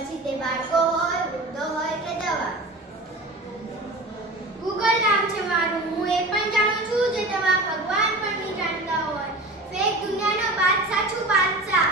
પછી તે બાળકો હોય, વૃદ્ધો હોય કે જવાન. ગૂગલ નામ છે મારું, હું એ પણ જાણું છું જે તમારા ભગવાન પણ નહીં જાણતા હોય. ફેક દુનિયાનો બાદશાહ છું બાદશાહ.